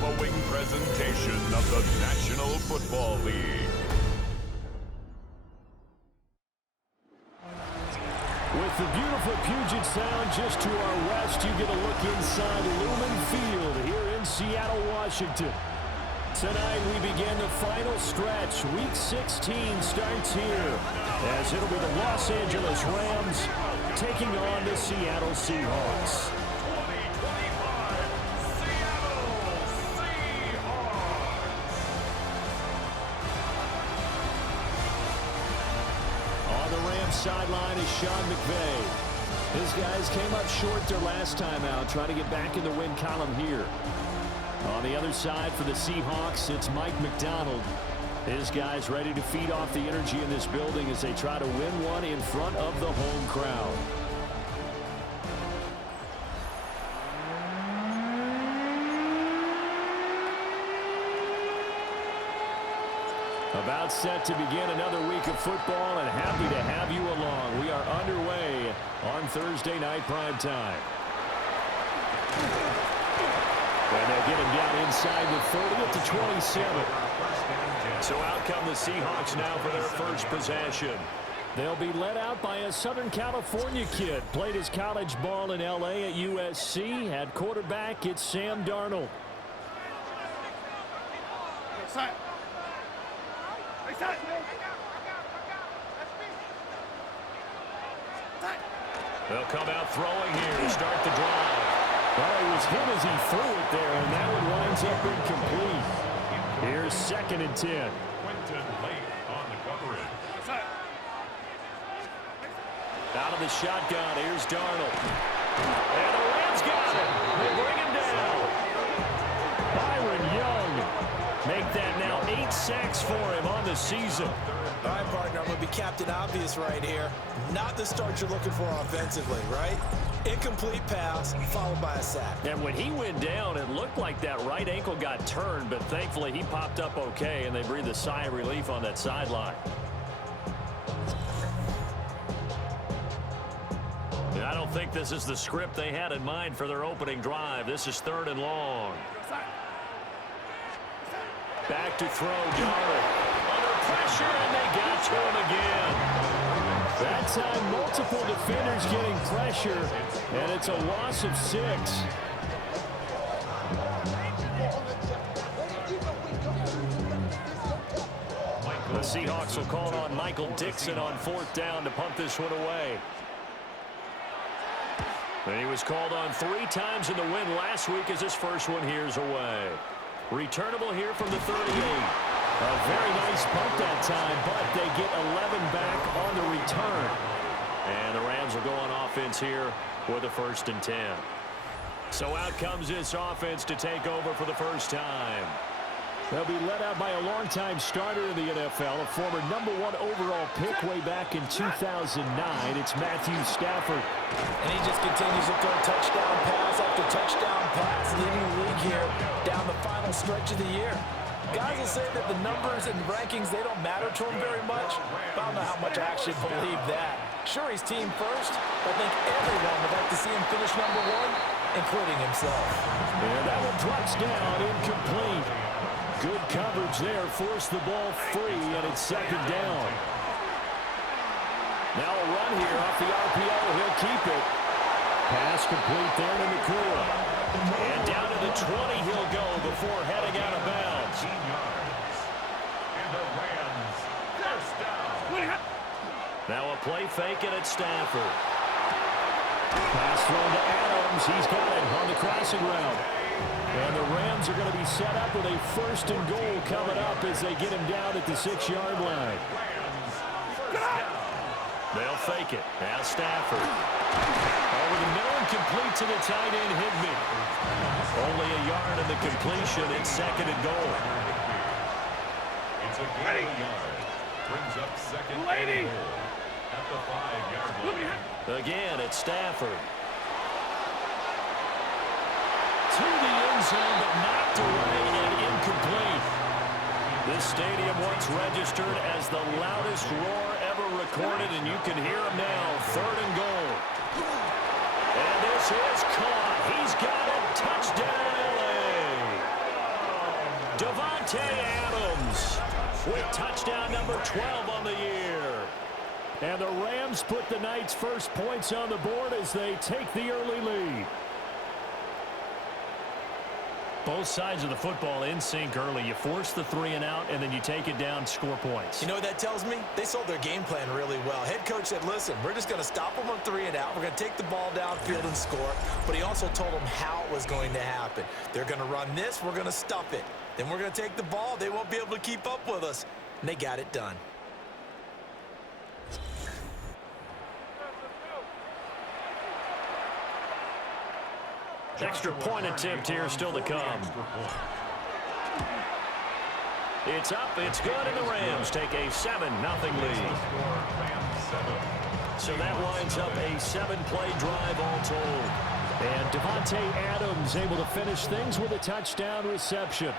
following presentation of the National Football League. With the beautiful Puget Sound just to our west, you get a look inside Lumen Field here in Seattle, Washington. Tonight we begin the final stretch. Week 16 starts here as it'll be the Los Angeles Rams taking on the Seattle Seahawks. Sideline is Sean McVay. His guys came up short their last time out, trying to get back in the win column here. On the other side for the Seahawks, it's Mike McDonald. His guys ready to feed off the energy in this building as they try to win one in front of the home crowd. About set to begin another week of football, and happy to have you along. We are underway on Thursday night prime time. And they'll get him down inside the 30 at the 27. So out come the Seahawks now for their first possession. They'll be led out by a Southern California kid. Played his college ball in L.A. at USC. At quarterback, it's Sam Darnold. They'll come out throwing here to start the drive. Well, it was him as he threw it there, and that one winds up incomplete. Here's 2nd and 10. Quinton late on the coverage. Out of the shotgun, here's Darnold. And the Rams got it. They bring him down. Byron Young make that now 8 sacks for him on the season. All right, partner, I'm going to be Captain Obvious right here. Not the start you're looking for offensively, right? Incomplete pass followed by a sack. And when he went down, it looked like that right ankle got turned, but thankfully he popped up okay, and they breathed a sigh of relief on that sideline. I don't think this is the script they had in mind for their opening drive. This is 3rd and long. Back to throw, Darnold. Pressure, and they got to him again. That time, multiple defenders getting pressure, and it's a loss of 6. The Seahawks will call on Michael Dixon on 4th down to punt this one away. And he was called on 3 times in the win last week as his first one here's away. Returnable here from the 38. A very nice punt that time, but they get 11 back on the return. And the Rams will go on offense here with a 1st and 10. So out comes this offense to take over for the first time. They'll be led out by a longtime starter in the NFL, a former #1 overall pick way back in 2009. It's Matthew Stafford. And he just continues to throw touchdown pass after touchdown pass, leading the league here down the final stretch of the year. Guys will say that the numbers and rankings, they don't matter to him very much. But I don't know how much I actually believe that. Sure, he's team first, but I think everyone would like to see him finish #1, including himself. And that one drops down, incomplete. Good coverage there, forced the ball free, and it's 2nd down. Now a run here off the RPO, he'll keep it. Pass complete there to the clear. And down to the 20 he'll go before heading out of bounds. And the Rams, first down. Now a play fake it at Stafford. Pass thrown to Adams. He's got it on the crossing route. And the Rams are going to be set up with a 1st and goal coming up as they get him down at the 6-yard line. They'll fake it. Now Stafford. Over the middle and complete to the tight end, Higbee. Only a yard in the completion. It's 2nd and goal. It's a gain of a yard. Brings up 2nd and goal at the 5-yard line. Again, it's Stafford. To the end zone, but knocked away and incomplete. This stadium once registered as the loudest roar ever recorded, and you can hear him now. 3rd and goal. And this is caught. He's got it. Touchdown, LA. Davante Adams with touchdown number 12 on the year. And the Rams put the night's first points on the board as they take the early lead. Both sides of the football in sync early. You force the 3 and out, and then you take it down, score points. You know what that tells me? They sold their game plan really well. Head coach said, listen, we're just going to stop them on 3 and out. We're going to take the ball downfield and score. But he also told them how it was going to happen. They're going to run this. We're going to stuff it. Then we're going to take the ball. They won't be able to keep up with us. And they got it done. Extra point attempt here still to come. It's up, it's good, and the Rams take a 7-0 lead. So that winds up a 7-play drive all told. And Davante Adams able to finish things with a touchdown reception.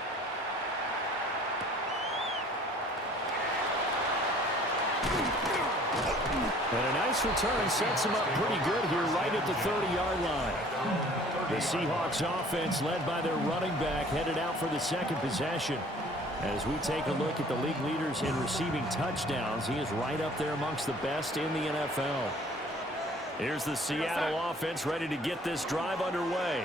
And a nice return sets him up pretty good here right at the 30-yard line. The Seahawks offense led by their running back headed out for the second possession. As we take a look at the league leaders in receiving touchdowns, he is right up there amongst the best in the NFL. Here's the Seattle offense ready to get this drive underway.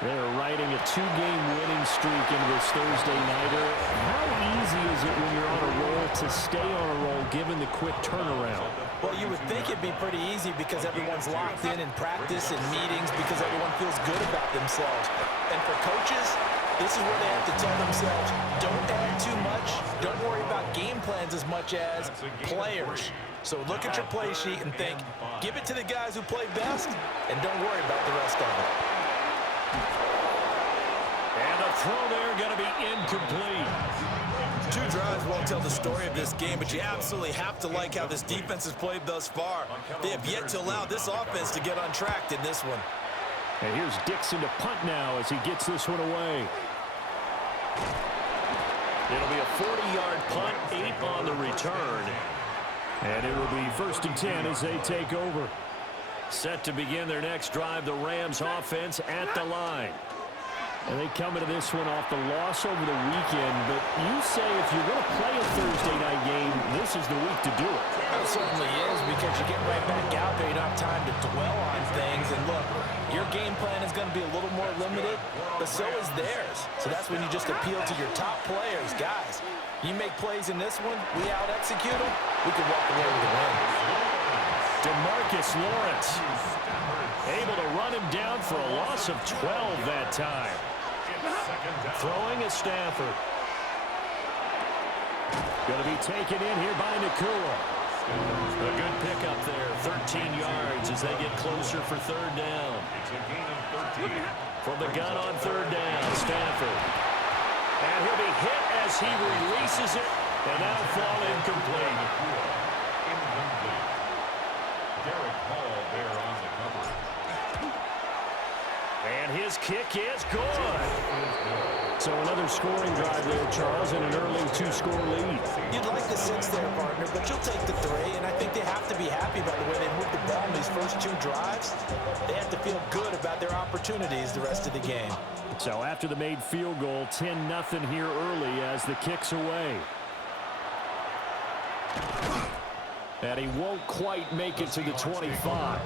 They're riding a 2-game winning streak into this Thursday nighter. How easy is it when you're on a roll to stay on a roll given the quick turnaround? Well, you would think it'd be pretty easy because everyone's locked in practice and meetings because everyone feels good about themselves. And for coaches, this is where they have to tell themselves, don't add too much. Don't worry about game plans as much as players. So look at your play sheet and think, give it to the guys who play best, and don't worry about the rest of it. And the throw there going to be incomplete. 2 drives won't tell the story of this game, but you absolutely have to like how this defense has played thus far. They have yet to allow this offense to get untracked in this one. And here's Dixon to punt now as he gets this one away. It'll be a 40-yard punt, 8 on the return. And it will be 1st and 10 as they take over. Set to begin their next drive, the Rams offense at the line. And they come into this one off the loss over the weekend. But you say if you're going to play a Thursday night game, this is the week to do it. It certainly is, because you get right back out there. You don't have time to dwell on things. And look, your game plan is going to be a little more limited, but so is theirs. So that's when you just appeal to your top players. Guys, you make plays in this one, we out-execute them, we can walk away with a win. DeMarcus Lawrence able to run him down for a loss of 12 that time. Throwing is Stafford. Going to be taken in here by Nakua. A good pickup there, 13 yards as they get closer for 3rd down. From the gun on 3rd down, Stafford. And he'll be hit as he releases it, and that'll fall incomplete. Derek Hall there on the cover. And his kick is good. So another scoring drive there, Charles, and an early 2-score lead. You'd like the 6 there, partner, but you'll take the 3, and I think they have to be happy by the way they moved the ball in these first 2 drives. They have to feel good about their opportunities the rest of the game. So after the made field goal, 10-0 here early as the kick's away. And he won't quite make it to the 25.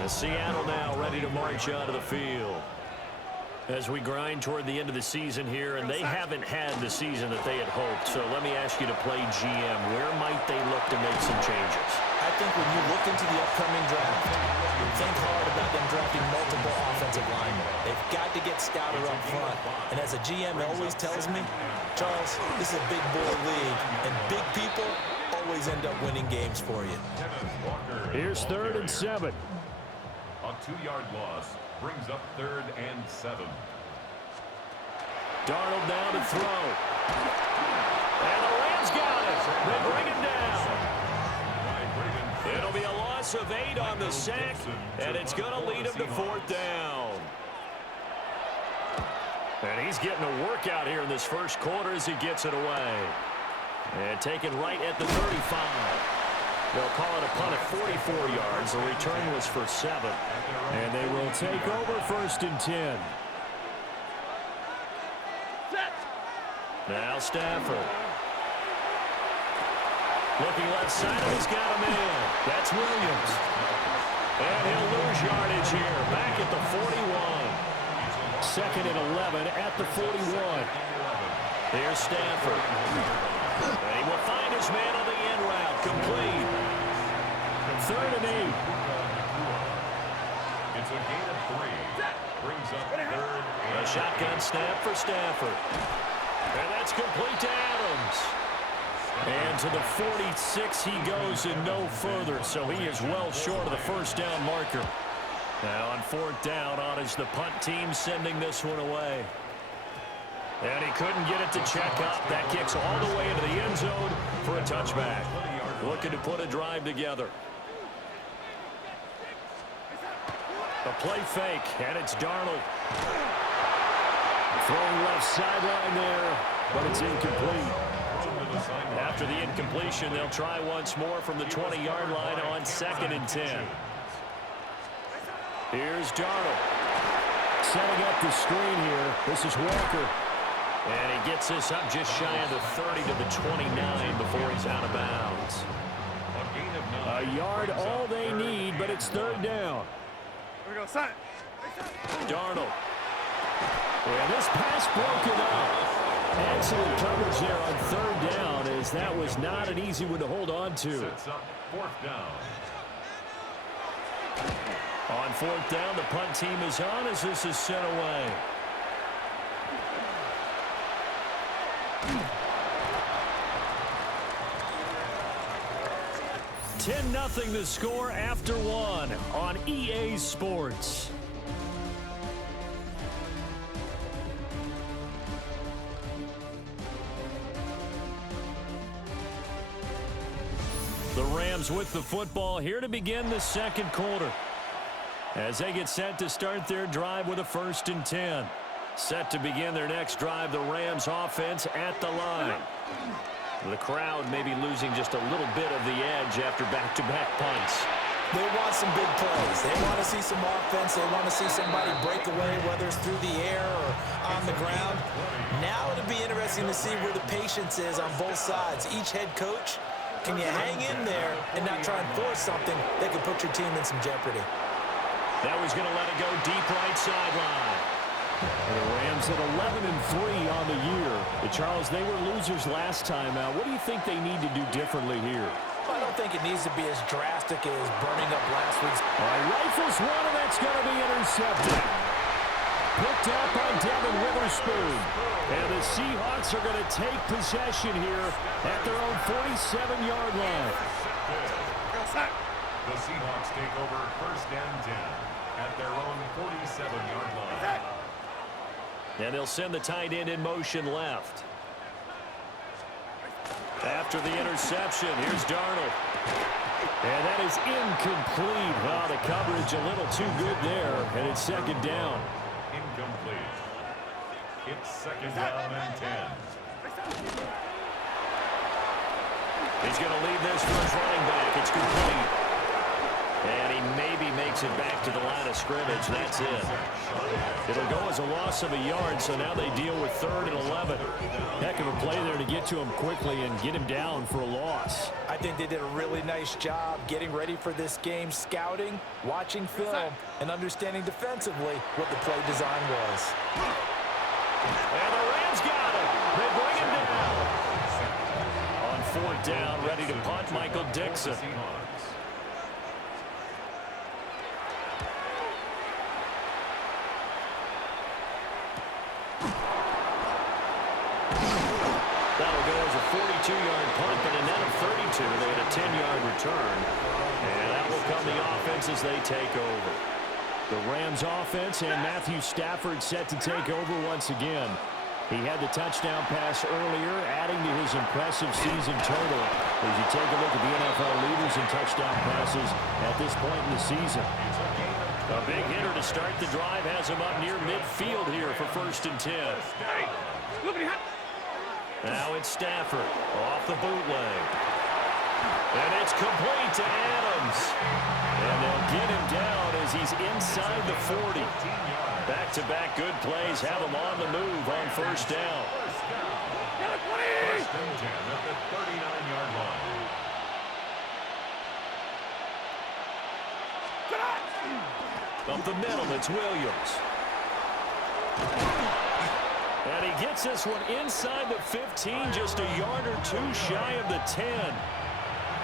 The Seattle now ready to march out of the field. As we grind toward the end of the season here, and they haven't had the season that they had hoped. So let me ask you to play GM. Where might they look to make some changes? I think when you look into the upcoming draft, think hard about them drafting multiple offensive linemen. They've got to get stouter up front. And as a GM always tells me, Charles, this is a big boy league, and big people always end up winning games for you. Here's 3rd and 7. A 2-yard loss brings up 3rd and 7. Darnold down to throw. And the Rams got it. They bring him down. It'll be a loss of 8 on the sack, and it's going to lead him to 4th down. And he's getting a workout here in this first quarter as he gets it away. And taken right at the 35. They'll call it a punt at 44 yards. The return was for 7. And they will take over 1st and 10. Now Stafford. Looking left side, he's got a man. That's Williams. And he'll lose yardage here. Back at the 41. Second and 11 at the 41. Here's Stafford. And he will find his man on the end route. Complete. 3rd and 8. It's a gain of 3. Brings up 3rd. A shotgun snap for Stafford. And that's complete to Adams. And to the 46 he goes and no further. So he is well short of the first down marker. Now on 4th down, on is the punt team sending this one away. And he couldn't get it to check up. That kicks all the way into the end zone for a touchback. Looking to put a drive together. A play fake, and it's Darnold. Throwing left sideline there, but it's incomplete. After the incompletion, they'll try once more from the 20-yard line on 2nd and 10. Here's Darnold. Setting up the screen here. This is Walker. And he gets this up just shy of the 30 to the 29 before he's out of bounds. A yard all they need, but it's 3rd down. Here we go, sign. Darnold. And this pass broken up. Excellent coverage there on 3rd down, as that was not an easy one to hold on to. Sets up 4th down. On 4th down, the punt team is on as this is sent away. $10-0 the score after 1 on EA Sports. The Rams with the football here to begin the 2nd quarter. As they get set to start their drive with a 1st and 10. Set to begin their next drive, the Rams offense at the line. The crowd may be losing just a little bit of the edge after back-to-back punts. They want some big plays. They want to see some offense. They want to see somebody break away, whether it's through the air or on the ground. Now it'll be interesting to see where the patience is on both sides. Each head coach, can you hang in there and not try and force something that could put your team in some jeopardy? That was going to let it go deep right sideline. The Rams at 11-3 on the year. Charles, they were losers last time out. What do you think they need to do differently here? I don't think it needs to be as drastic as burning up last week's. All right, rifles one, and that's going to be intercepted. Picked up by Devin Witherspoon. And the Seahawks are going to take possession here at their own 47-yard line. The Seahawks take over 1st and 10 at their own 47-yard line. And they'll send the tight end in motion left. After the interception, here's Darnold. And that is incomplete. Well, the coverage a little too good there, and it's 2nd down. Incomplete. It's 2nd down and 10. He's going to leave this for his running back. It's complete. And he maybe makes it back to the line of scrimmage. That's it. It'll go as a loss of a yard, so now they deal with 3rd and 11. Heck of a play there to get to him quickly and get him down for a loss. I think they did a really nice job getting ready for this game, scouting, watching film, and understanding defensively what the play design was. And the Rams got him. They bring him down. On 4th down, ready to punt, Michael Dixon. That'll go as a 42-yard punt, but a net of 32. They had a 10-yard return. And that will come the offense as they take over. The Rams offense and Matthew Stafford set to take over once again. He had the touchdown pass earlier, adding to his impressive season total as you take a look at the NFL leaders in touchdown passes at this point in the season. A big hitter to start the drive has him up near midfield here for 1st and 10. Now it's Stafford off the bootleg. And it's complete to Adams. And they'll get him down as he's inside the 40. Back-to-back good plays have him on the move on 1st down. First and 10 at the 39-yard line. Up the middle, it's Williams. And he gets this one inside the 15, just a yard or two shy of the 10.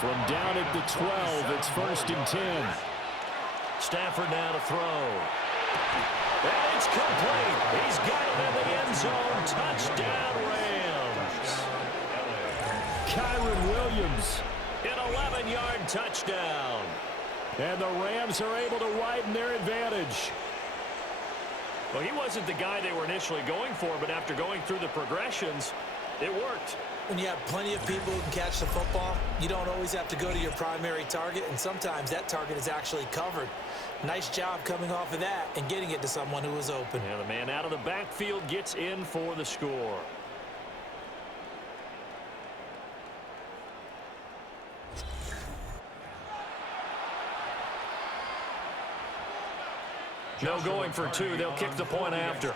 From down at the 12, it's first and 10. Stafford now to throw. And it's complete. He's got it in the end zone. Touchdown, Rams. Kyron Williams. An 11-yard touchdown. And the Rams are able to widen their advantage. Well, he wasn't the guy they were initially going for, but after going through the progressions, it worked. When you have plenty of people who can catch the football, you don't always have to go to your primary target, and sometimes that target is actually covered. Nice job coming off of that and getting it to someone who was open. And the man out of the backfield gets in for the score. No going for two. They'll kick the point after.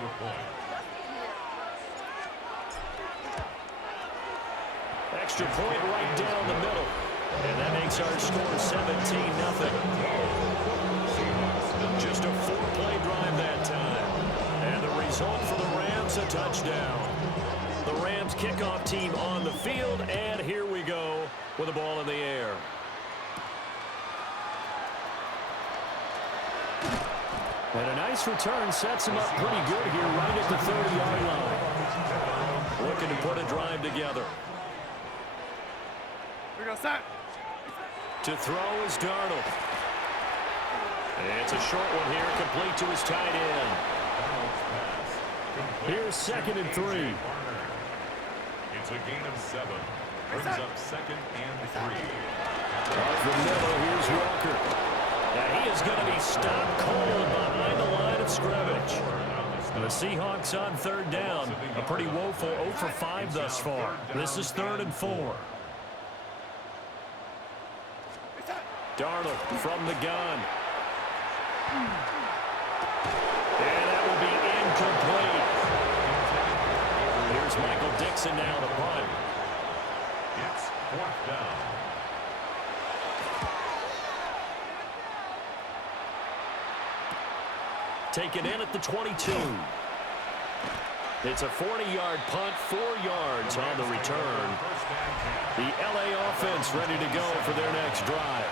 Extra point right down the middle. And that makes our score 17-0. Just a 4-play drive that time. And the result for the Rams, a touchdown. The Rams kickoff team on the field, and here we go with the ball in the air. And a nice return sets him up pretty good here right at the 30-yard line. Looking to put a drive together. Here we go, set. To throw is Darnold. It's a short one here, complete to his tight end. Here's second and 3. It's a gain of 7. Brings up second and 3. Off the middle, here's Walker. Now he is going to be stopped cold behind the line of scrimmage. And the Seahawks on third down. A pretty woeful 0 for 5 thus far. This is 3rd and 4. Darnold from the gun. And that will be incomplete. Here's Michael Dixon now to punt. It's 4th down. Taken in at the 22. It's a 40-yard punt, 4 yards on the return. The LA offense ready to go for their next drive.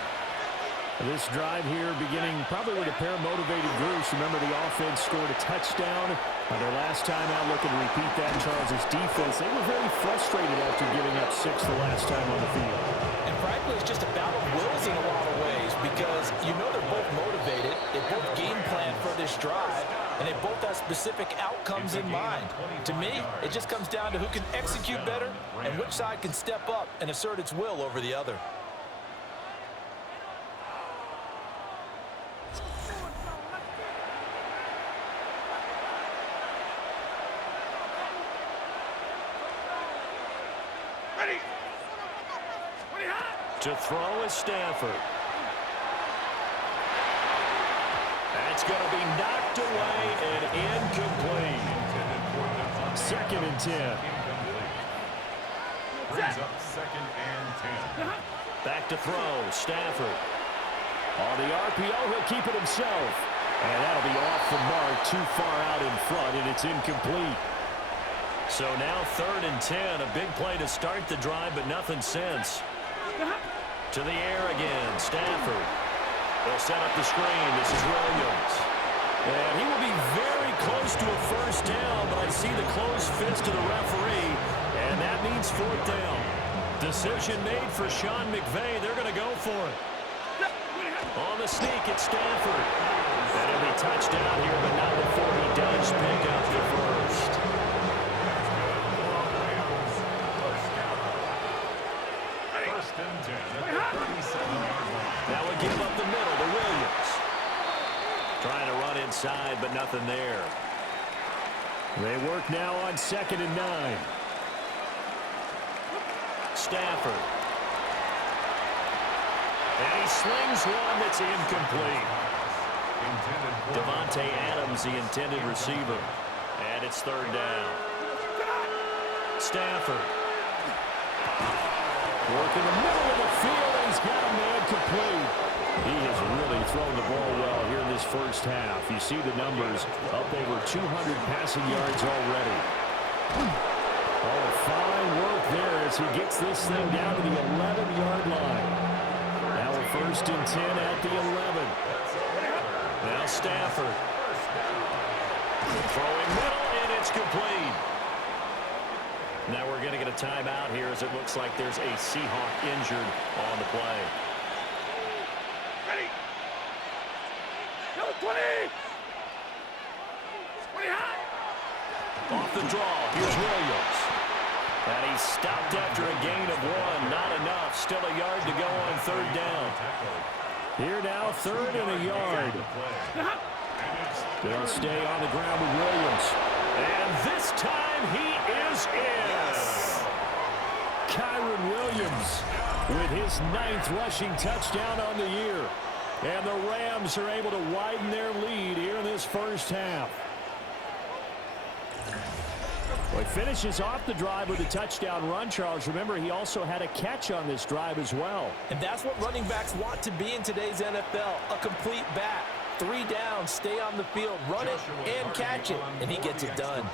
This drive here beginning probably with a pair of motivated groups. Remember, the offense scored a touchdown. Their last time out, looking to repeat that in Charles' defense. They were very frustrated after giving up 6 the last time on the field. And frankly, it's just a battle of wills in a lot of ways because you know they're both motivated. They both game plan for this drive, and they both have specific outcomes in mind. To me, it just comes down to who can execute better and which side can step up and assert its will over the other. To throw is Stafford. That's going to be knocked away and incomplete. 2nd and 10. Brings up 2nd and 10. Back to throw, Stafford. On the RPO, he'll keep it himself. And that'll be off the mark, too far out in front, and it's incomplete. So now 3rd and 10, a big play to start the drive, but nothing since. To the air again, Stafford. They'll set up the screen. This is Williams. And he will be very close to a first down, but I see the closed fist of the referee, and that means 4th down. Decision made for Sean McVay. They're going to go for it. On the sneak, it's Stafford. And he'll be touchdown here, but not before he does pick up the first. Now we give up the middle to Williams. Trying to run inside, but nothing there. They work now on 2nd and 9. Stafford. And he slings one that's incomplete. Devontae Adams, the intended receiver. And it's 3rd down. Stafford. Working the middle of the field, and he's got a man complete. He has really thrown the ball well here in this first half. You see the numbers, up over 200 passing yards already. Oh, fine work there as he gets this thing down to the 11-yard line. Now a 1st and 10 at the 11. Now Stafford. Throwing middle, and it's complete. Now we're going to get a timeout here as it looks like there's a Seahawk injured on the play. Ready. Go 20. 20 high. Off the draw, here's Williams. And he's stopped after a gain of 1. Not enough. Still a yard to go on 3rd down. Here now, 3rd and a yard. They'll stay on the ground with Williams. And this time he is in. Kyron Williams with his 9th rushing touchdown on the year. And the Rams are able to widen their lead here in this first half. Well, he finishes off the drive with a touchdown run, Charles. Remember, he also had a catch on this drive as well. And that's what running backs want to be in today's NFL, a complete back. 3 down, stay on the field, run it, and catch it, and he gets it done.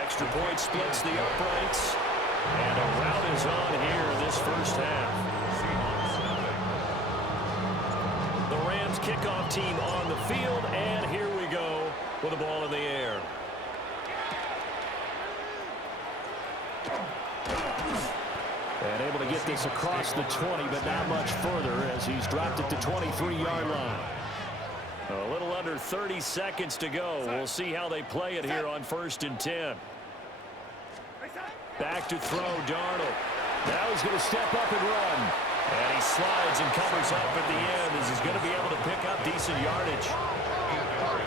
Extra point splits the uprights, and a rout is on here in this first half. The Rams kickoff team on the field, and here we go with the ball in the air. And able to get this across the 20, but not much further as he's dropped it to 23-yard line. A little under 30 seconds to go. We'll see how they play it here on 1st and 10. Back to throw, Darnold. Now he's going to step up and run. And he slides and covers up at the end as he's going to be able to pick up decent yardage.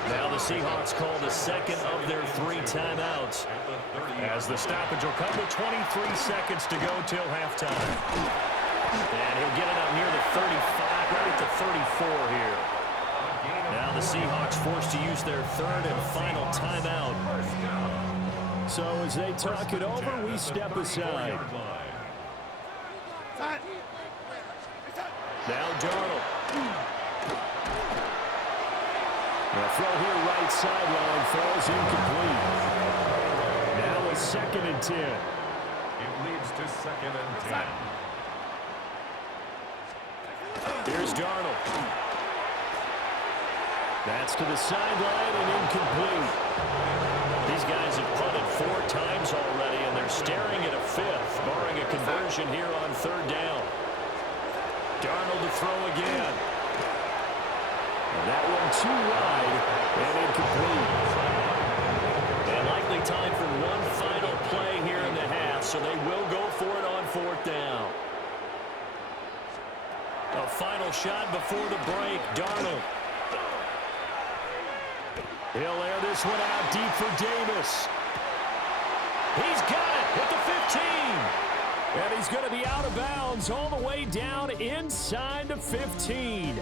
Now the Seahawks call the 2nd of their 3 timeouts as the stoppage will come with 23 seconds to go till halftime. And he'll get it up near the 35, right at the 34 here. Now the Seahawks forced to use their 3rd and final timeout. So as they talk it over, we step aside. Now Darnold. The throw here right sideline falls incomplete. Now a 2nd and 10. It leads to 2nd and 10. Here's Darnold. That's to the sideline and incomplete. These guys have punted 4 times already, and they're staring at a 5th, barring a conversion here on 3rd down. Darnold to throw again. And that one too wide and incomplete. And likely time for one final play here in the half, so they will go for it on 4th down. A final shot before the break, Darnold. He'll air this one out deep for Davis. He's got it at the 15. And he's going to be out of bounds all the way down inside the 15.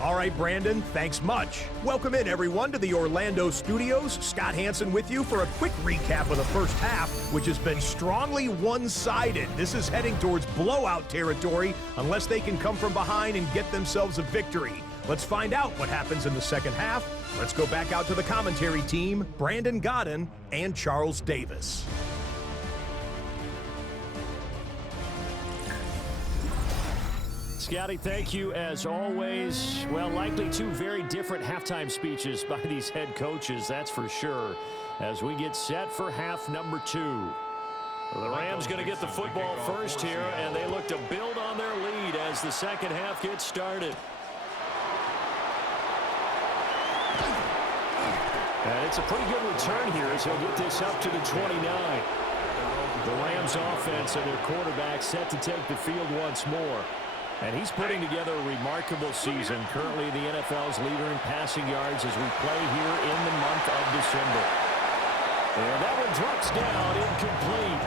All right, Brandon, thanks much. Welcome in, everyone, to the Orlando studios. Scott Hansen with you for a quick recap of the first half, which has been strongly one-sided. This is heading towards blowout territory unless they can come from behind and get themselves a victory. Let's find out what happens in the second half. Let's go back out to the commentary team, Brandon Godden and Charles Davis. Scotty, thank you as always. Well, likely 2 very different halftime speeches by these head coaches, that's for sure, as we get set for half number 2. The Rams going to get the football first here, and they look to build on their lead as the second half gets started. And it's a pretty good return here as he'll get this up to the 29. The Rams offense and their quarterback set to take the field once more. And he's putting together a remarkable season, currently the NFL's leader in passing yards as we play here in the month of December. And that one drops down, incomplete.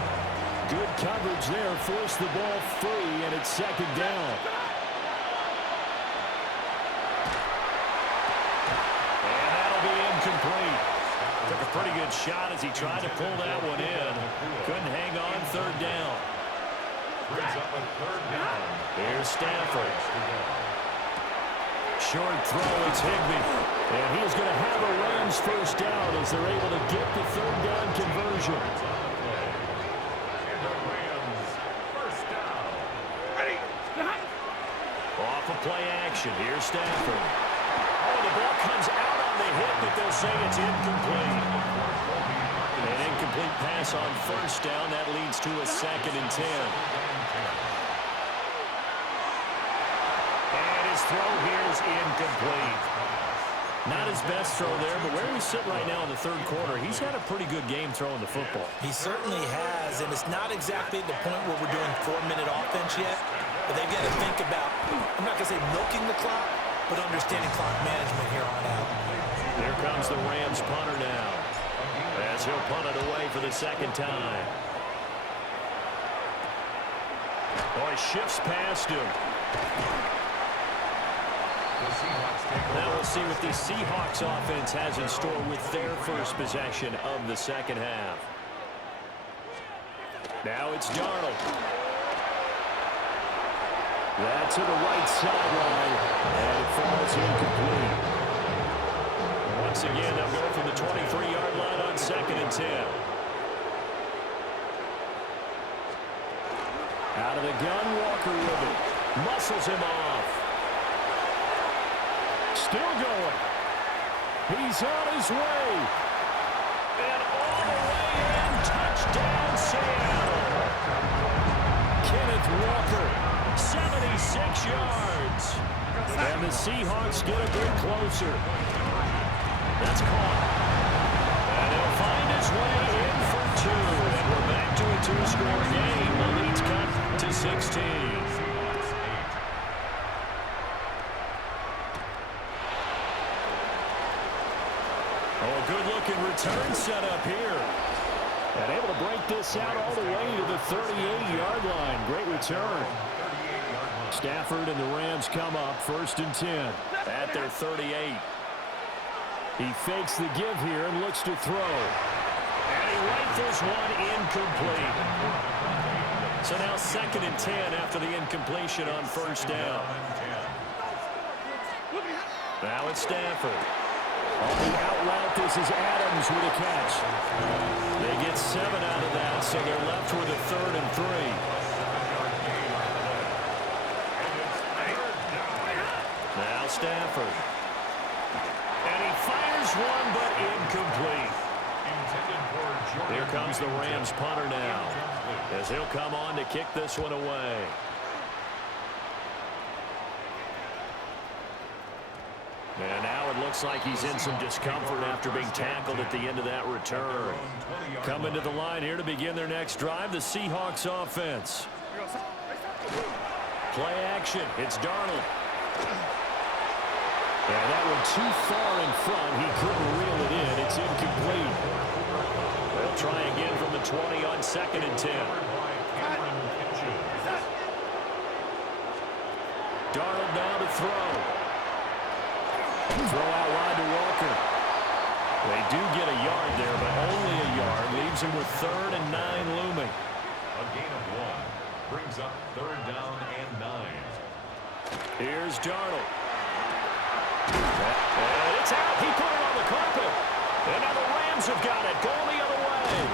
Good coverage there, forced the ball free, and it's 2nd down. And that'll be incomplete. Took a pretty good shot as he tried to pull that one in. Couldn't hang on. Third down. Brings up a third down. Here's Stafford. Short throw, it's Higbee. And he's going to have a Rams first down as they're able to get the third down conversion. And the Rams first down. Ready. Off of play action. Here's Stafford. Oh, the ball comes out on the hit, but they'll say it's incomplete. An incomplete pass on first down. That leads to a 2nd and 10. And his throw here is incomplete. Not his best throw there, but where we sit right now in the third quarter, he's had a pretty good game throwing the football. He certainly has, and it's not exactly the point where we're doing 4-minute offense yet, but they've got to think about, I'm not going to say milking the clock, but understanding clock management here on out. Here comes the Rams punter now, as he'll punt it away for the 2nd time. Oh, he shifts past him. Now we'll see what the Seahawks offense has in store with their first possession of the 2nd half. Now it's Darnold. That to the right sideline, and it falls incomplete. Once again, they'll go from the 23-yard line on 2nd and 10. Out of the gun, Walker with it. Muscles him off. Still going. He's on his way. And all the way in. Touchdown, Seattle. Kenneth Walker, 76 yards. And the Seahawks get a bit closer. That's caught. And he'll find his way in for 2. And we're back to a 2-score game. The lead's cut to 16. Oh, good-looking return set up here. And able to break this out all the way to the 38-yard line. Great return. Stafford and the Rams come up 1st and 10 at their 38. He fakes the give here and looks to throw. And he rifles one incomplete. So now 2nd and 10 after the incompletion on first down. Now it's Stafford. On the out route, this is Adams with a catch. They get 7 out of that, so they're left with a 3rd and 3. Now Stafford. And he fires one, but incomplete. Here comes the Rams punter now, as he'll come on to kick this one away. And now it looks like he's in some discomfort after being tackled at the end of that return. Coming to the line here to begin their next drive, the Seahawks offense. Play action. It's Darnold. And that one too far in front. He couldn't reel it in. It's incomplete. They'll try again from the 20 on 2nd and 10. Darnold now to throw. Throw out wide to Walker. They do get a yard there, but only a yard. Leaves him with 3rd and 9 looming. A gain of 1 brings up 3rd down and 9. Here's Darnold. And it's out. He put it on the carpet. And now the Rams have got it. Going the other way.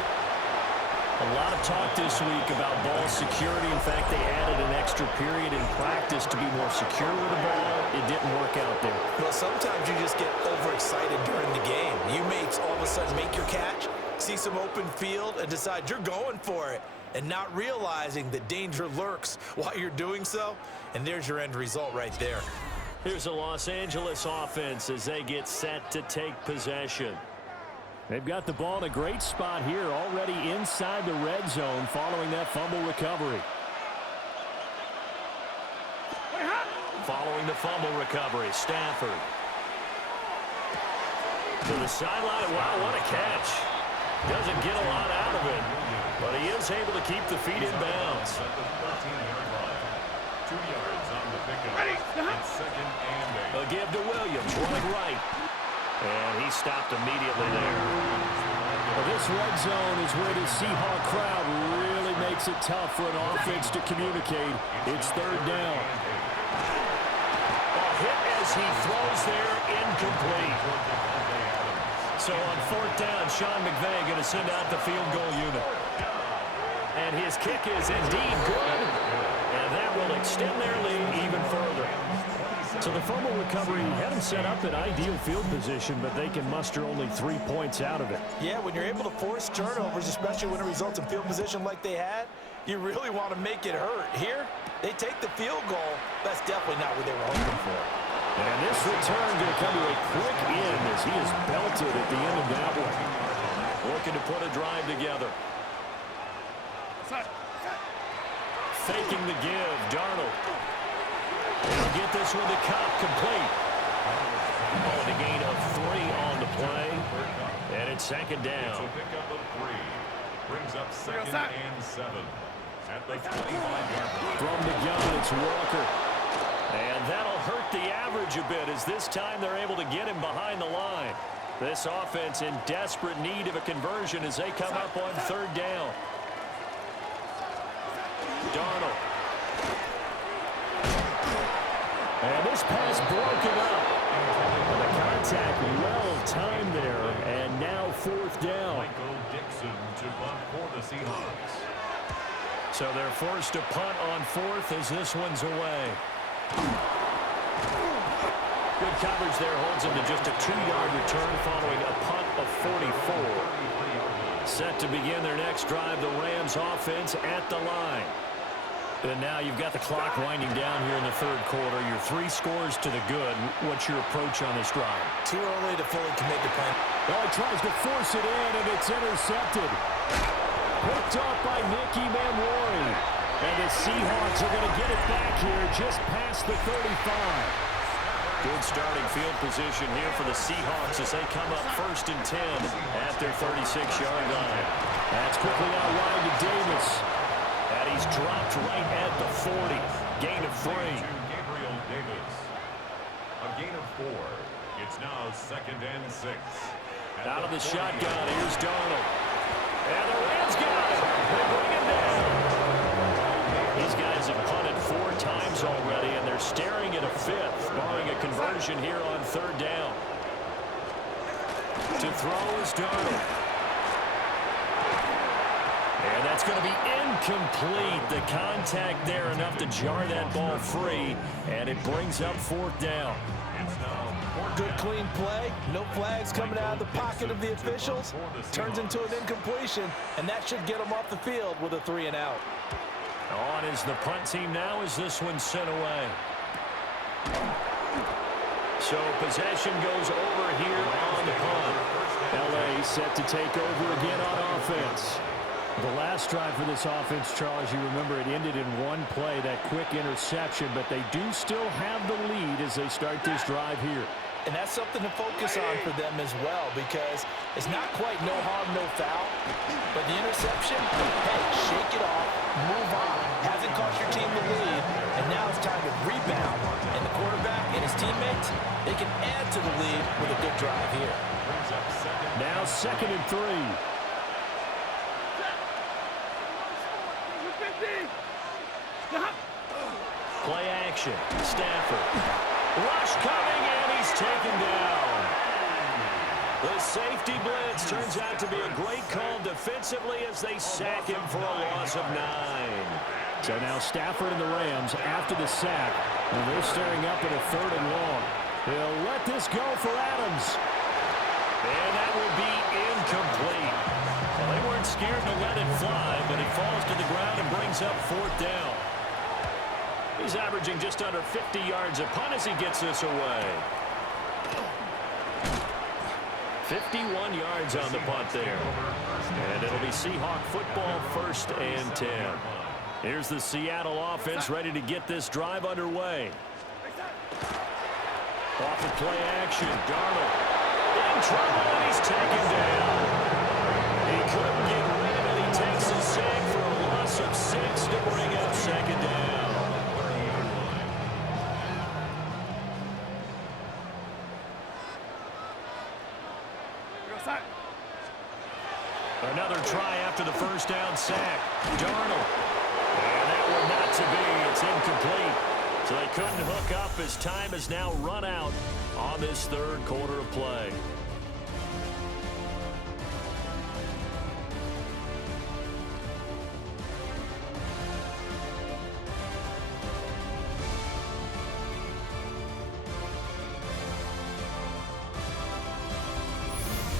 A lot of talk this week about ball security. In fact, they added an extra period in practice to be more secure with the ball. It didn't work out there. Well, sometimes you just get overexcited during the game. You may all of a sudden make your catch, see some open field, and decide you're going for it, and not realizing that danger lurks while you're doing so. And there's your end result right there. Here's the Los Angeles offense as they get set to take possession. They've got the ball in a great spot here, already inside the red zone following that fumble recovery. Following the fumble recovery, Stafford. To the sideline. Wow, what a catch. Doesn't get a lot out of it, but he is able to keep the feet in bounds. 2 yards on the pickup. It's 2nd and 8. A give to Williams, running right. And he stopped immediately there. Well, this red zone is where the Seahawk crowd really makes it tough for an offense to communicate. It's third down. A hit as he throws there, incomplete. So on fourth down, Sean McVay going to send out the field goal unit. And his kick is indeed good. And that will extend their lead even further. So the fumble recovery had them set up in ideal field position, but they can muster only 3 points out of it. Yeah, when you're able to force turnovers, especially when it results in field position like they had, you really want to make it hurt. Here, they take the field goal. That's definitely not what they were hoping for. And this return going to come to a quick end as he is belted at the end of that one. Looking to put a drive together. Faking the give, Darnold. He'll get this one to Cup, complete. Oh, and a gain of 3 on the play. And it's second down. It's a pickup of 3. Brings up second and 7. At the 25-yard line. From the gun, it's Walker. And that'll hurt the average a bit as this time they're able to get him behind the line. This offense in desperate need of a conversion as they come up on third down. Darnold. And this pass broken up. The contact well-timed there, and now fourth down. Michael Dixon to punt for the Seahawks. So they're forced to punt on fourth as this one's away. Good coverage there holds them to just a 2-yard return following a punt of 44. Set to begin their next drive, the Rams offense at the line. And now you've got the clock winding down here in the third quarter. Your 3 scores to the good. What's your approach on this drive? Too early to fully commit to plan. Well, he tries to force it in, and it's intercepted. Picked off by Nicky Manwari. And the Seahawks are going to get it back here just past the 35. Good starting field position here for the Seahawks as they come up first and 10 at their 36-yard line. That's quickly out wide to Davis. And he's dropped right at the 40. Gain of 3. Gabriel Davis. A gain of 4. It's now second and 6. Out of the shotgun, here's Darnold. And the Rams got it. They bring him down. These guys have punted 4 times already, and they're staring at a 5th, barring a conversion here on third down. To throw is Darnold. And that's going to be incomplete. The contact there enough to jar that ball free, and it brings up fourth down. Good clean play. No flags coming out of the pocket of the officials. Turns into an incompletion, and that should get them off the field with a 3 and out. On is the punt team now as this one's sent away. So possession goes over here on the punt. L.A. set to take over again on offense. The last drive for this offense, Charles, you remember it ended in 1 play, that quick interception, but they do still have the lead as they start this drive here. And that's something to focus on for them as well, because it's not quite no harm, no foul. But the interception, hey, shake it off, move on. Hasn't cost your team the lead, and now it's time to rebound. And the quarterback and his teammates, they can add to the lead with a good drive here. Now second and 3. Play action. Stafford. Rush coming, and he's taken down. The safety blitz turns out to be a great call defensively as they sack him for a loss of 9. So now Stafford and the Rams after the sack, and they're staring up at a 3rd and long. They'll let this go for Adams. And that will be incomplete. Well, they weren't scared to let it fly, but it falls to the ground and brings up fourth down. He's averaging just under 50 yards a punt as he gets this away. 51 yards on the punt there. And it'll be Seahawk football, 1st and 10. Here's the Seattle offense ready to get this drive underway. Off of play action, Darnold in trouble, and he's taken down. He couldn't get rid of it. He takes a sack for a loss of 6 to bring up second down. Another try after the first down sack. Darnold. And that one not to be. It's incomplete. So they couldn't hook up as time has now run out on this third quarter of play.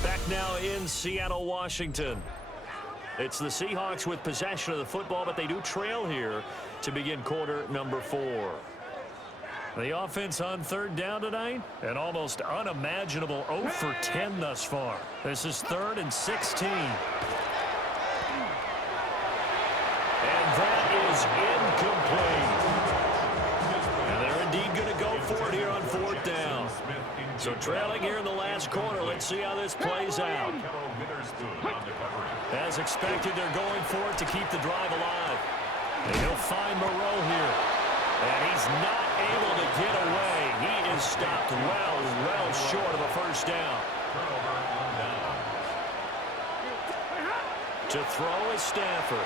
Back now in Seattle, Washington. It's the Seahawks with possession of the football, but they do trail here to begin quarter number 4. The offense on third down tonight, an almost unimaginable 0 for 10 thus far. This is 3rd and 16. And that is incomplete. And they're indeed going to go for it here on 4th down. So trailing here in the last quarter. Let's see how this plays out. As expected, they're going for it to keep the drive alive. And he'll find Moreau here. And he's not able to get away. He is stopped well short of a first down. To throw is Stafford.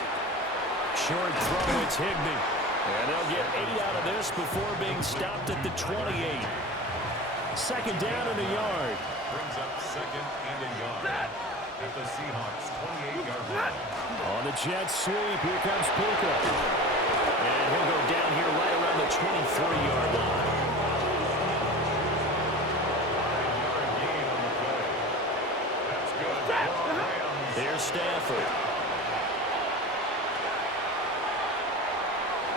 Short throw, it's Higbee. And they'll get 8 out of this before being stopped at the 28. 2nd down and a yard. Brings up 2nd and a yard at the Seahawks 28-yard line. On the jet sweep, here comes Puka. And he'll go down here right around the 23-yard line. 5-yard gain on the play. That's good. There's Stafford.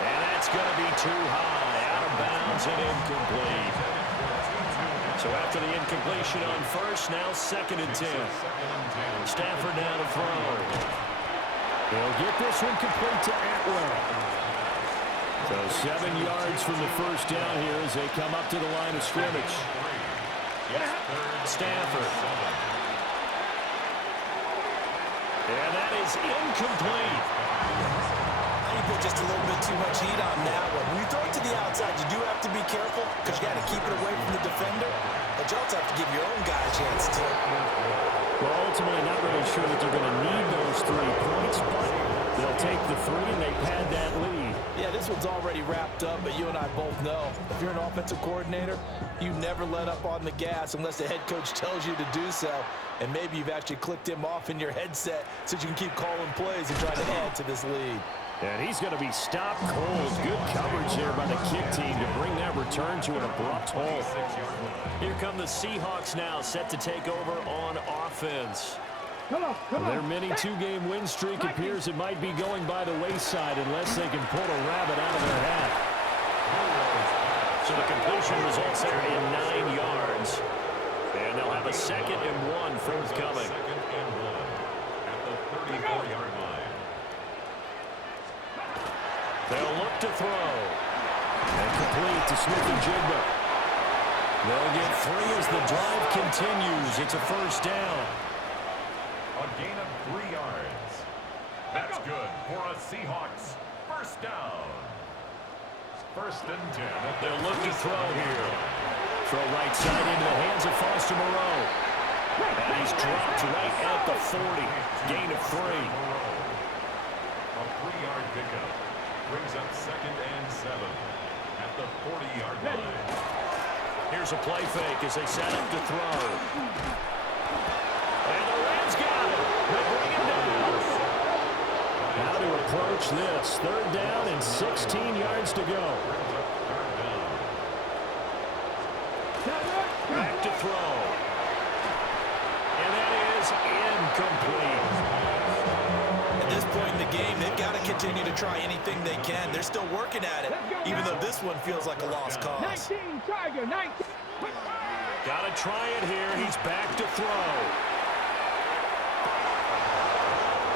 And that's going to be too high. Out of bounds and incomplete. So after the incompletion on first, now 2nd and 10. Stafford now to throw. He'll get this one complete to Atwell. So 7 yards from the first down here as they come up to the line of scrimmage. Stafford. And that is incomplete. You put just a little bit too much heat on that one. When you throw it to the outside, you do have to be careful because you got to keep it away from the defender. But you also have to give your own guy a chance too. Well, ultimately, not really sure that they're going to need those 3 points, but they'll take the 3 and they pad that lead. Yeah, this one's already wrapped up, but you and I both know if you're an offensive coordinator, you never let up on the gas unless the head coach tells you to do so. And maybe you've actually clicked him off in your headset so you can keep calling plays and try to add to this lead. And he's going to be stopped cold. Good coverage there by the kick team to bring that return to an abrupt halt. Here come the Seahawks now, set to take over on offense. Their mini 2-game win streak appears it might be going by the wayside unless they can pull a rabbit out of their hat. So the completion results there in 9 yards. And they'll have a 2nd and 1 forthcoming. 2nd and 1 at the 34-yard line. They'll look to throw. And complete to Smith-Njigba. They'll get 3 as the drive continues. It's a first down. A gain of 3 yards. That's good for a Seahawks first down. 1st and 10. They'll look to throw here. Throw right side into the hands of Foster Moreau. And he's dropped right at the 40. Gain of 3. A 3-yard pickup. Brings up 2nd and 7 at the 40-yard line. Here's a play fake as they set up to throw. And the Rams got it. They bring him down. How to approach this. 3rd down and 16 yards to go. Back to throw. And that is incomplete. At this point in the game, they've got to continue to try anything they can. They're still working at it, even though this one feels like a lost cause. 19, Tiger, 19. Got to try it here. He's back to throw.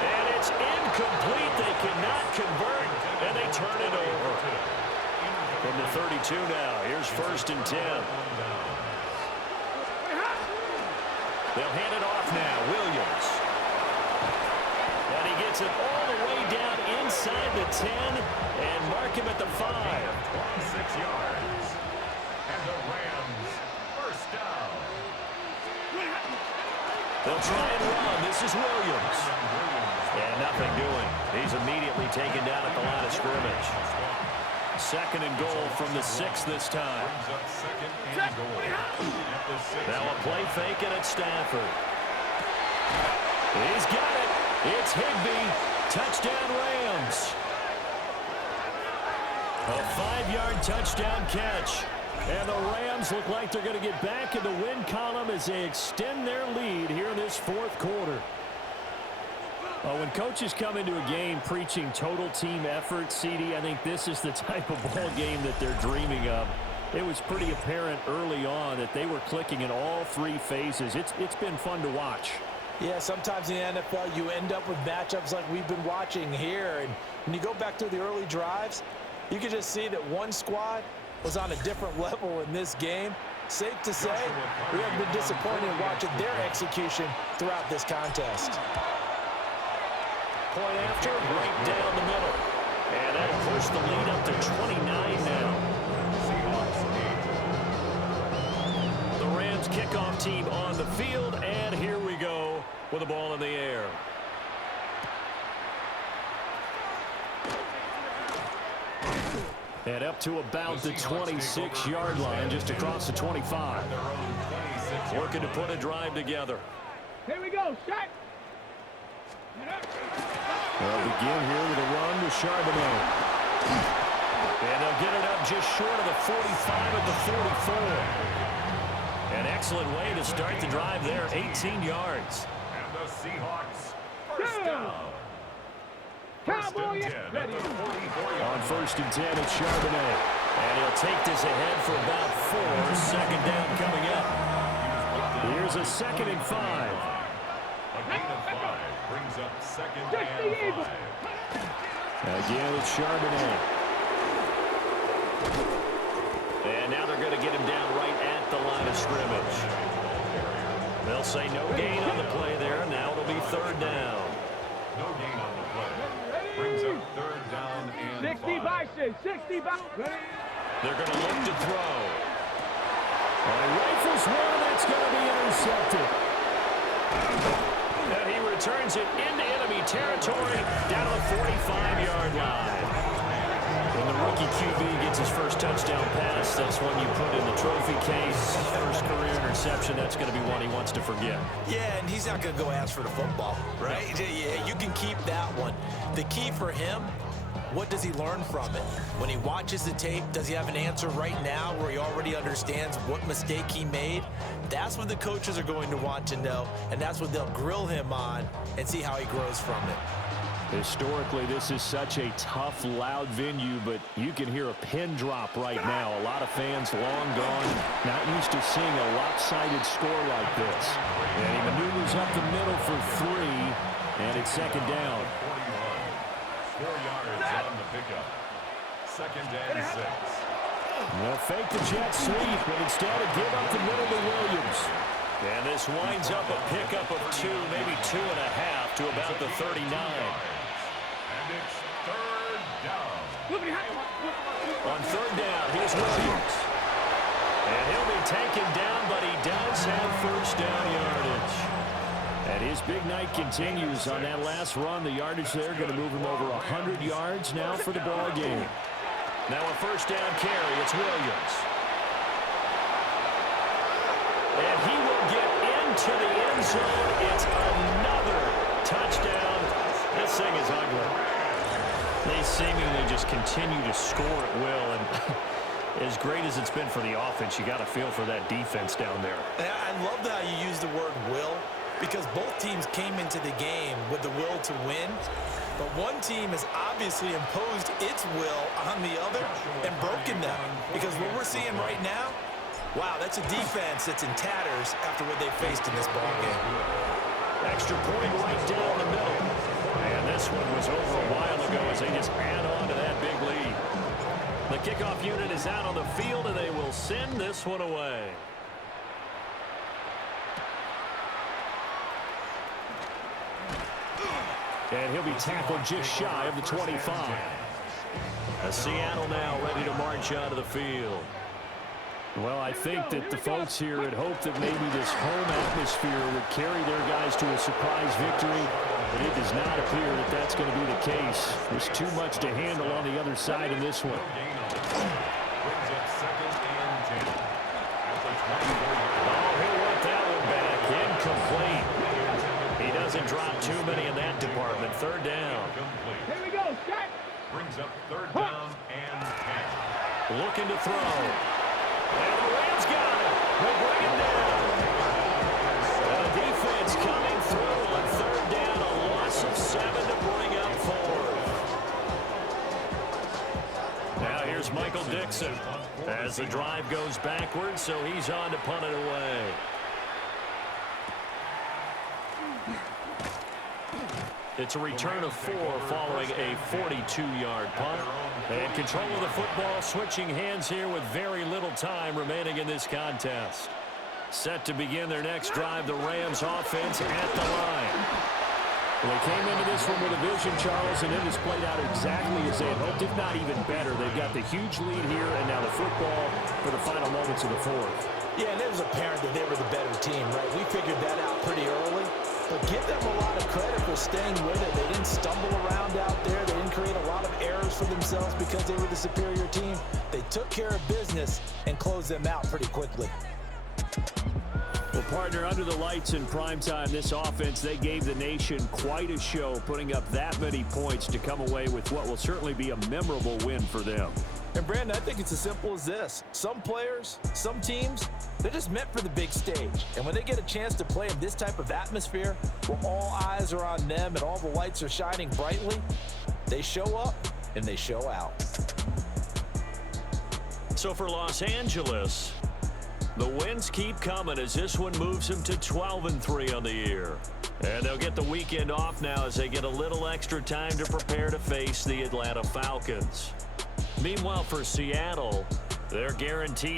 And it's incomplete. They cannot convert, and they turn it over. From the 32 now, here's 1st and 10. They'll hand it off now. Williams. And he gets it all the way down inside the 10 and mark him at the 5. 26 yards. And the Rams first down. They'll try and run. This is Williams. And nothing doing. He's immediately taken down at the line of scrimmage. Second and goal from the 6 this time. Now a play fake, and it's Stafford. He's got it. It's Higbee. Touchdown, Rams. A 5-yard touchdown catch. And the Rams look like they're going to get back in the win column as they extend their lead here in this fourth quarter. When coaches come into a game preaching total team effort, CD, I think this is the type of ball game that they're dreaming of. It was pretty apparent early on that they were clicking in all 3 phases. It's been fun to watch. Yeah, sometimes in the NFL you end up with matchups like we've been watching here. And when you go back to the early drives, you can just see that one squad was on a different level in this game. Safe to say, we have been disappointed in watching their execution throughout this contest. Point after, right down the middle. And that'll push the lead up to 29 now. The Rams kickoff team on the field, and here we go with the ball in the air. And up to about the 26-yard line, just across the 25. Working to put a drive together. Here we go, shot. They'll begin here with a run to Charbonnet. And they'll get it up just short of the 45 at the 44. An excellent way to start the drive there, 18 yards. And the Seahawks first down. Cowboy, ready. On 1st and 10, it's Charbonnet. And he'll take this ahead for about 4. Second down coming up. Here's a 2nd and 5. A gain of 5 brings up 2nd and 5. Again, it's Charbonnet. And now they're going to get him down right at the line of scrimmage. They'll say no gain on the play there. Now it'll be 3rd down. No gain on the play. Brings up 3rd down and 60 5. Bison, 60 Bison. They're going to look to throw. And rifles one, that's going to be intercepted. And he returns it into enemy territory down to the 45-yard line. When the rookie QB gets his first touchdown pass, that's one you put in the trophy case. First career interception, that's going to be one he wants to forget. Yeah, and he's not going to go ask for the football, right? Yeah, you can keep that one. The key for him, what does he learn from it? When he watches the tape, does he have an answer right now where he already understands what mistake he made? That's what the coaches are going to want to know, and that's what they'll grill him on and see how he grows from it. Historically, this is such a tough, loud venue, but you can hear a pin drop right now. A lot of fans long gone, not used to seeing a lopsided score like this. And he maneuvers up the middle for 3, and it's 2nd down. 4 yards on the pickup. 2nd and 6. They'll fake the jet sweep, but instead of give up the middle to Williams. And this winds up a pickup of 2, maybe 2.5 to about the 39. And it's 3rd down. On 3rd down, here's Williams. And he'll be taken down, but he does have 1st down yardage. And his big night continues on that last run. The yardage there going to move him over 100 yards now for the ball game. Now a 1st down carry, it's Williams. And he will get into the end zone. It's another touchdown. This thing is ugly. They seemingly just continue to score at will. And as great as it's been for the offense, you got to feel for that defense down there. I love how you use the word will, because both teams came into the game with the will to win. But one team has obviously imposed its will on the other and broken them. Because what we're seeing right now, wow, that's a defense that's in tatters after what they faced in this ballgame. Extra point right down the middle. And this one was over a while ago as they just add on to that big lead. The kickoff unit is out on the field, and they will send this one away. And he'll be tackled just shy of the 25. Seattle now ready to march out of the field. Well, I think that the folks here had hoped that maybe this home atmosphere would carry their guys to a surprise victory, but it does not appear that that's going to be the case. There's too much to handle on the other side in this one. Brings up 2nd and 10. Oh, he'll want that one back. Incomplete. He doesn't drop too many in that department. 3rd down. Here we go, shot. Brings up 3rd down and 10. Looking to throw. And the Rams got it. They bring him down. And the defense coming through on 3rd down. A loss of 7 to bring up 4th. Now here's Michael Dixon as the drive goes backwards, so he's on to punt it away. It's a return of 4 following a 42-yard punt. And control of the football switching hands here with very little time remaining in this contest. Set to begin their next drive, the Rams offense at the line. Well, they came into this one with a vision, Charles, and it has played out exactly as they had hoped, if not even better. They've got the huge lead here, and now the football for the final moments of the 4th. Yeah, and it was apparent that they were the better team, right? We figured that out pretty early. But give them a lot of credit for staying with it. They didn't stumble around out there. They didn't create a lot of errors for themselves because they were the superior team. They took care of business and closed them out pretty quickly. Well, partner, under the lights in primetime, this offense, they gave the nation quite a show, putting up that many points to come away with what will certainly be a memorable win for them. And, Brandon, I think it's as simple as this. Some players, some teams, they're just meant for the big stage. And when they get a chance to play in this type of atmosphere, where all eyes are on them and all the lights are shining brightly, they show up and they show out. So for Los Angeles, the wins keep coming as this one moves them to 12-3 on the year. And they'll get the weekend off now as they get a little extra time to prepare to face the Atlanta Falcons. Meanwhile, for Seattle, they're guaranteed